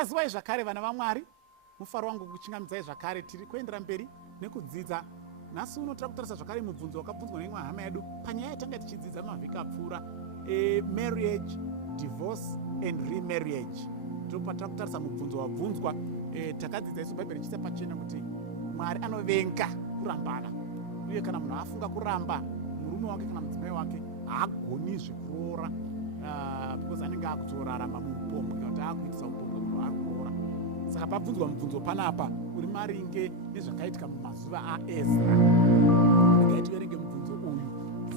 Mukaziwai zvakare vana vaMwari, mufaro wangu kuchingamidzai zvakare, tiri kuendera mberi nekudzidza. Nhasi uno tiri kutarisa zvakare mubvunzo wakabvunzwa neimwe hama yedu panyaya yatanga tichidzidza mavhiki apfuura, marriage, divorce and remarriage. Ndipo patiri kutarisa mubvunzo wabvunzwa, takadzidza isu Bhaibheri chiisa pachena kuti Mwari anovenga kurambana, uye kana munhu afunga kuramba murume wake kana mudzimai wake haagonizve kuroora, because anenge akutorarama muupombwe kana kuti akuitisa upombwe munhu ari kuroora. Saka pabvunzwa mubvunzo panapa uri maringe nezvakaitika mumazuva aEzra. Regai tiverenge mubvunzo uyu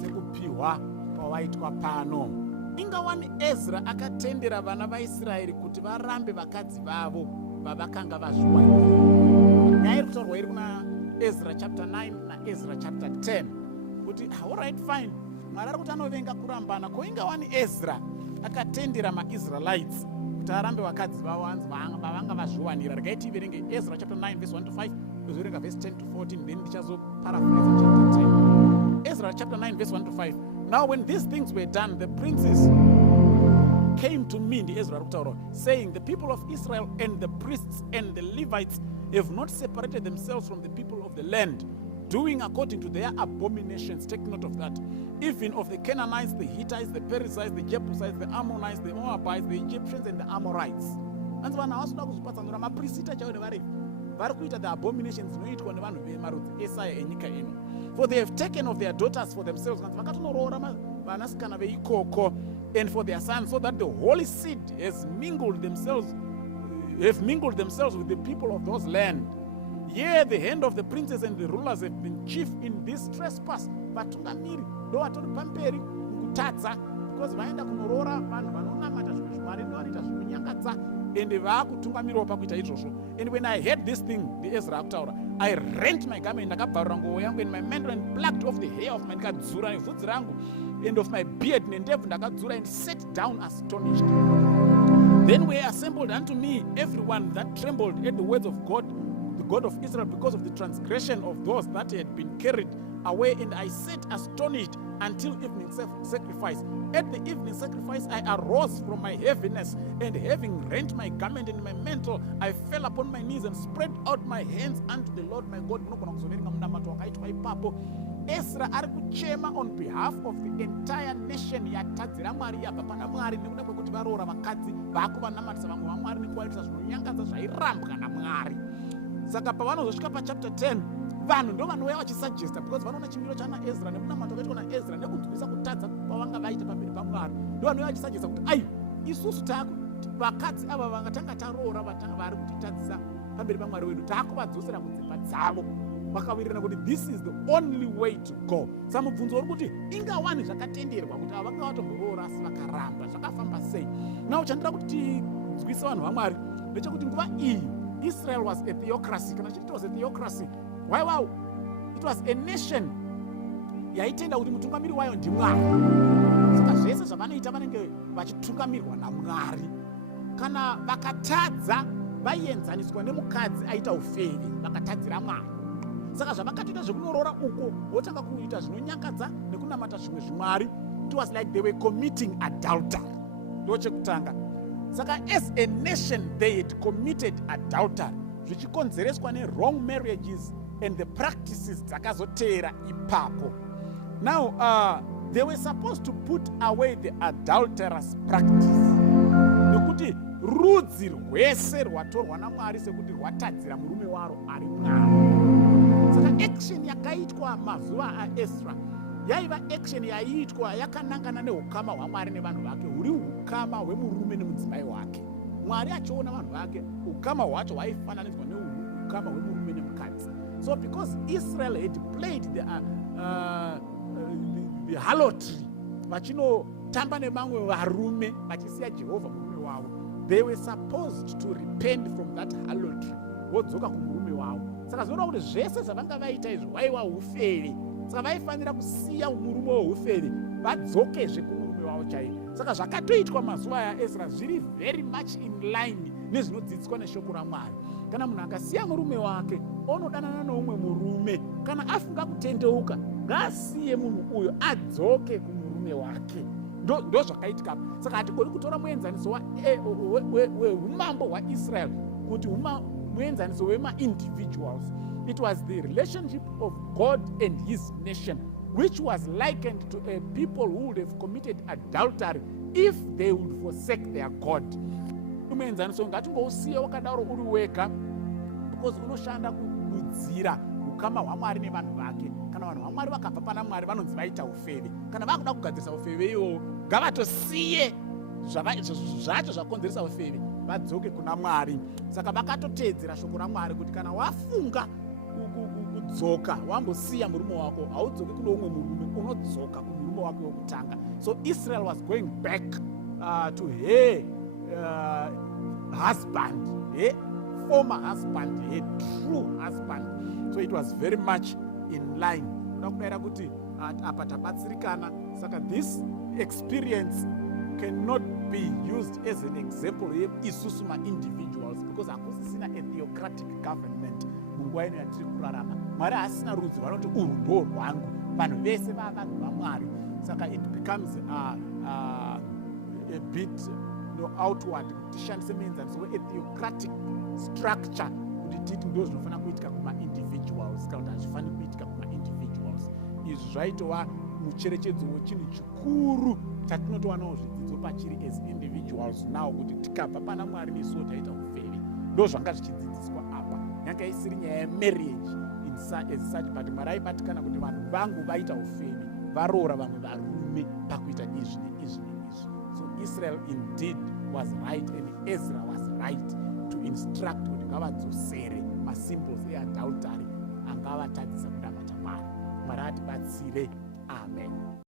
sekupiwa pawaitwa pano. Inga wani Ezra akatendera vana vaIsraeri kuti varambe vakadzi vavo vavakanga vazviwanira. Nyaya iri kutaurwa iri kuna Ezra chapter 9 naEzra chapter 10 kuti alright fine, Mwari ari kuti anovenga kurambana. Ko inga wani Ezra akatendera maIsraelites kuti arambe vakadzi vavo vavanga vazviwanira. Regai tiverenge Ezra chapter 9 verse 1 to 5, tozoverenga verse 10 to 14, then ndichazo paraphrase chapter 10. Ezra chapter 9 verse 1 to 5. Now when these things were done, the princes came to me, the Ezra saying, the people of Israel and the priests and the Levites have not separated themselves from the people of the land, doing according to their abominations. Take note of that. Even of the Canaanites, the Hittites, the Perizzites, the Jebusites, the Ammonites, the Moabites, the Egyptians, and the Amorites. And vanhu havasina kuzopatsanura maprista chaivo nevaRevhi vari kuita the abominations dzinoitwa nevanhu vemarudzi esaya enyika ino. For they have taken of their daughters for themselves, and vakatondoroora vanasikana veikoko, and for their sons, so that the holy seed has mingled themselves with the people of those land. Yea, the hand of the princes and the rulers have been chief in this trespass. Vatungamiri ndo vatori pamberi mukutadza, because vaenda kunoroora vanhu vanonamata zvimwe zvimwari ndovanoita zvinonyangadza, ende vaakutungamirawo pakuita izvozvo. And when I heard this thing, the Ezra akutaura, I rent my garment, ndakabvarura nguo yangu, and my mantle, and plucked off the hair of my, ndikadzura nevhudzi rangu, and of my beard nendebvu ndakadzura, and sat down astonished. Then were assembled unto me everyone that trembled at the words of God, the God of Israel, because of the transgression of those that had been carried away, and I sat astonished until evening sacrifice. At the evening sacrifice I arose from my heaviness, and having rent my garment and my mantle, I fell upon my knees and spread out my hands unto the Lord my God. Ezra ari kuchema on behalf of the entire nation yatadzira Mwari yabva pana Mwari nekuda kwekuti varoora vakadzi vaakuvanamatisa vamwe vaMwari nekuvaitisa zvinonyangadza zvairambwa naMwari. Saka pavanozosvika pachapter 10, vanhu ndo vanouya vachisuggesta, because vanoona chimiro chana Ezra nemunamato wakaitwa naEzra nekunzwisa kutadza kwavanga vaita pamberi paMwari, ndo vanouya vachisuggesta kuti ai, isusu vakadzi ava vangatanga taroora vari kutitadzisa pamberi paMwari wedu, taakuvadzosera kudzimba dzavo. Vakawirirana kuti this is the only way to go. Samubvunzo uri kuti inga wani zvakatenderwa kuti ava vanga vatomborora asi vakaramba, zvakafamba sei? Now chandira kuti tinzwise vanhu vaMwari ndechekuti nguva iyi Israel was a theocracy. Kana chiti it was a theocracy, why wow, it was a nation yaitenda kuti mutungamiri wayo ndiMwari. Saka zvese zvavanoita vanenge vachitungamirwa naMwari. Kana vakatadza vaienzaniswa nemukadzi aita ufeve, vakatadzira Mwari. Saka zvavakatoita zvekunoroora uko votanga kuita zvinonyangadza nekunamata zvimwe zvimwari, it was like they were committing adultery. Ndo chekutanga. Saka as a nation they had committed adultery, zvichikonzereswa ne-wrong marriages and the practices dzakazoteera ipapo. Now they were supposed to put away the adulterous practice, nekuti rudzi rwese rwatorwa naMwari sekuti rwatadzira murume waro ari Mwari. Saka action yakaitwa mazuva aEzra yaiva action yaiitwa yakanangana neukama hwaMwari nevanhu vake, huri ukama hwemurume nemudzimai wake. Mwari achiona vanhu vake, ukama hwacho hwaifananidzwa neukama hwemurume nemukadzi. So because Israel had played the harlotry, vachinotamba nevamwe varume vachisiya Jehovha murume wavo, they were supposed to repent from that harlotry, vodzoka kumurume wavo. Saka zvinoda kuti zvese zvavanga vaita izvo vaiva ufeve. Saka vaifanira kusiya murume woufeve vadzokezve kumurume wavo chaivo. Saka zvakatoitwa mazuva aEzra zviri very much in line nezvinodzidziswa neshoko raMwari. Kana munhu akasiya murume wake onodanana noumwe murume, kana afunga kutendeuka ngaasiye munhu uyo adzoke kumurume wake. ndo zvakaitika. Saka hatigoni kutora muenzaniso weumambo hwaIsrael kuti muenzaniso wema-individuals. It was the relationship of God and his nation, which was likened to a people who would have committed adultery if they would forsake their God. Muenzaniso ngatingousiya wakadaro uri wega, because unoshanda kududzira ukama hwaMwari nevanhu vake. Kana vanhu vaMwari vakabva pana Mwari vanonzi vaita ufeve. Kana vakuda kugadzirisa ufeve iwowo, ngavatosiye zvacho zvakonzeresa ufeve, vadzoke kuna Mwari. Saka vakatotedzera shoko raMwari kuti kana wafunga kudzoka, wambosiya murume wako, haudzoki kuno umwe murume, unodzoka kumurume wako wokutanga. So Israel was going back to her husband, her former husband, her true husband. So it was very much in line. Kudaira kuti apa tabatsirikana. Saka this experience cannot be used as an example isusu ma-individuals, because hakusisina a theocratic government munguva ino yatiri kurarama. Mwari asina rudzi vanoti urwu ndo rwangu, vanhu vese vavanhu vaMwari. Saka it becomes a bit outward kuti tishandise muenzaniso we-theocratic structure kuti titi ndo zvinofanira kuitika kuma-individuals kana kuti hazvifaniri kuitika kuma-individuals. Izvi zvaitova mucherechedzo wechinhu chikuru chatinotowanawo zvidzidzo pachiri as individuals now, kuti tikabva pana Mwari nesuwo taita ufeve. Ndo zvanga zvichidzidziswa apa. Yanga isiri nyaya yemarriage as such, but Mwari aibatikana kuti vanhu vangu vaita ufeve, varoora vamwe varume pakuita izvi neizvi neizvi. So Israel indeed was right and Ezra was right to instruct kuti ngavadzosere masymbols eadultery angavatadzisa kunamata Mwari. Mwari atibatsire